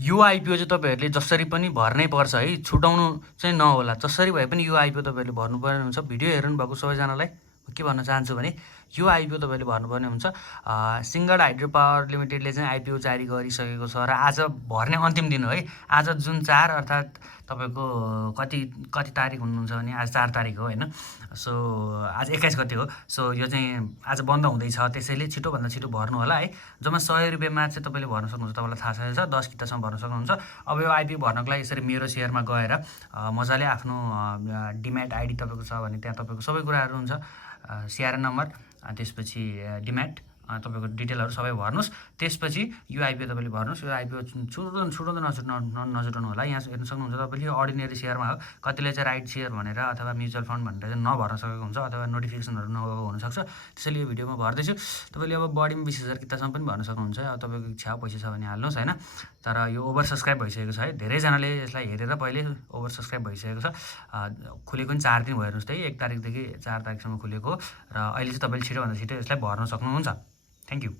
यो आइपिओ चाहिँ तपाईँहरूले जसरी पनि भर्नै पर्छ है, छुटाउनु चाहिँ नहोला। जसरी भए पनि यो आइपिओ तपाईँहरूले भर्नुपर्ने हुन्छ। भिडियो हेर्नुभएको सबैजनालाई के भन्न चाहन्छु भने यो आइपिओ तपाईँले भर्नुपर्ने हुन्छ। सिङ्गल हाइड्रो पावर लिमिटेडले चाहिँ आइपिओ जारी गरिसकेको छ र आज भर्ने अन्तिम दिन हो है। आज जुन 4 अर्थात् तपाईँको कति कति तारिक हुनुहुन्छ भने आज 4 तारिक हो होइन। सो आज 21 गते हो। सो यो चाहिँ आज बन्द हुँदैछ, त्यसैले छिटोभन्दा छिटो भर्नु होला है। जम्मा 100 रुपियाँमा चाहिँ तपाईँले भर्न सक्नुहुन्छ। तपाईँलाई थाहा छ 10 कितासम्म भर्न सक्नुहुन्छ। अब यो आइपिओ भर्नको लागि यसरी मेरो सेयरमा गएर मजाले आफ्नो डिम्याट आइडी तपाईँको छ भने त्यहाँ तपाईँको सबै कुराहरू हुन्छ, सिआरएन नम्बर, त्यसपछि डिम्याट तपाईँको डिटेलहरू सबै भर्नुहोस्। त्यसपछि यो आइपिओ तपाईँले भर्नुहोस्। यो आइपिओ छुटाउँदै नछुटाउनु होला। यहाँ हेर्न सक्नुहुन्छ तपाईँले यो अर्डिनेरी सेयरमा हो। कतिले चाहिँ राइट सेयर भनेर अथवा म्युचुअल फन्ड भनेर चाहिँ नभर्न सकेको हुन्छ अथवा नोटिफिकेसनहरू नगएको हुनसक्छ। त्यसैले यो भिडियोमा भर्दैछु। तपाईँले अब बढीमा 20,000 कितासम्म पनि भर्न सक्नुहुन्छ। अब तपाईँको इच्छा पैसा छ भने हाल्नुहोस् होइन। तर यो ओभर सब्सक्राइब भइसकेको छ है। धेरैजनाले यसलाई हेरेर पहिले ओभर सब्सक्राइब भइसकेको छ। खुलेको पनि 4 दिन भयो हेर्नुहोस् त है, 1 तारिकदेखि 4 तारिकसम्म खुलेको र अहिले चाहिँ तपाईँले छिटोभन्दा छिटो यसलाई भर्न सक्नुहुन्छ। Thank you.